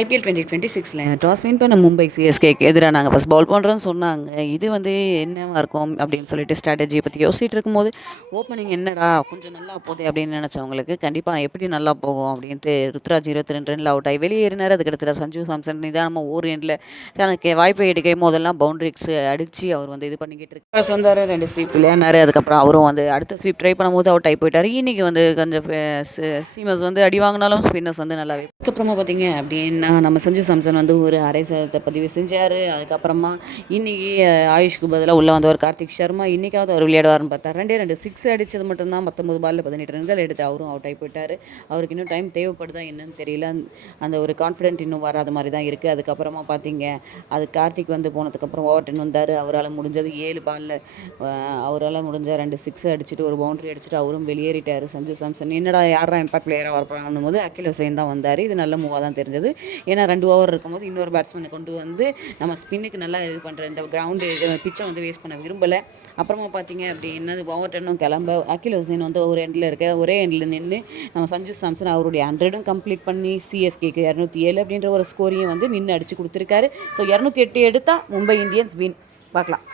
IPL 2026ல toss win பண்ண மும்பை சிஎஸ்கேக்கு எதிராக நாங்கள் ஃபஸ்ட் பவுல் பண்ணுறோன்னு சொன்னாங்க. இது வந்து என்னவா இருக்கும் அப்படின்னு சொல்லிட்டு ஸ்ட்ராட்டஜியை பற்றி யோசிச்சுட்டு இருக்கும்போது, ஓப்பனிங் என்னடா கொஞ்சம் நல்லா போகுது அப்படின்னு நினச்சவங்களுக்கு கண்டிப்பாக எப்படி நல்லா போகும் அப்படின்ட்டு ருத்ராஜ் 22 ரன்ல அவுட் ஆகி வெளியேறினார். அதுக்கடுத்து சஞ்சு சாம்சன் நிதானமாக ஓர் எண்டில் தனக்கு வாய்ப்பை எடுக்கும் போதெல்லாம் பவுண்டரிஸ் அடித்து அவர் வந்து இது பண்ணிக்கிட்டு இருக்கு வந்தார். 2 ஸ்வீப் விளையாடினார். அதுக்கப்புறம் அவரும் வந்து அடுத்த ஸ்வீப் ட்ரை பண்ணும்போது அவுட் ஆகி போயிட்டார். இன்றைக்கி வந்து கொஞ்சம் சீமர்ஸ் வந்து அடி வாங்கினாலும் ஸ்பின்னர்ஸ் வந்து நல்லாவே அதுக்கப்புறமா பார்த்தீங்க அப்படின்னா நம்ம சஞ்சு சாம்சன் வந்து ஒரு அரை சதத்தை பதிவு செஞ்சார். அதுக்கப்புறமா இன்றைக்கி ஆயுஷ்க்கு பதிலாக உள்ளே வந்தவர் கார்த்திக் சர்மா. இன்றைக்காவது அவர் விளையாடுவார்னு பார்த்தா 2 சிக்ஸ் அடித்தது மட்டும்தான் 19 பாலில் 18 ரன்கள் எடுத்து அவரும் அவுட் ஆகி போயிட்டார். அவருக்கு இன்னும் டைம் தேவைப்படுதா என்னன்னு தெரியல. அந்த ஒரு கான்ஃபிடென்ட் இன்னும் வராத மாதிரி தான் இருக்குது. அதுக்கப்புறமா பார்த்தீங்க அது கார்த்திக் வந்து போனதுக்கப்புறம் ஓவர்டன் வந்தார். அவரால் முடிஞ்சது 7 பாலில் அவரால் முடிஞ்ச 2 சிக்ஸ் அடிச்சுட்டு ஒரு பவுண்டரி அடிச்சுட்டு அவரும் வெளியேறிட்டார். சஞ்சு சாம்சன் என்னடா யாரா இம்பாக்ட் பிளேயராக வரப்பாங்கன்னும் போது அகில் ஹுசைன் தான் வந்தார். இது நல்ல மூவாக தான் தெரிஞ்சது. ஏன்னா 2 ஓவர் இருக்கும்போது இன்னொரு பேட்ஸ்மேனை கொண்டு வந்து நம்ம ஸ்பின்னுக்கு நல்லா இது பண்ணுற இந்த கிரவுண்டு பிச்சை வந்து வேஸ்ட் பண்ண விரும்பலை. அப்புறமா பார்த்தீங்க அப்படின்னா ஓவர்டனும் கிளம்ப அகில் ஹுசைன் வந்து ஒரு எண்டில் இருக்க ஒரே எண்டில் நின்று நம்ம சஞ்சு சாம்சன் அவருடைய 100ம் கம்ப்ளீட் பண்ணி சிஎஸ்கேக்கு 207 அப்படின்ற ஒரு ஸ்கோரையும் வந்து நின்று அடித்து கொடுத்துருக்காரு. ஸோ 208 எடுத்தால் மும்பை இந்தியன்ஸ் வின் பார்க்கலாம்.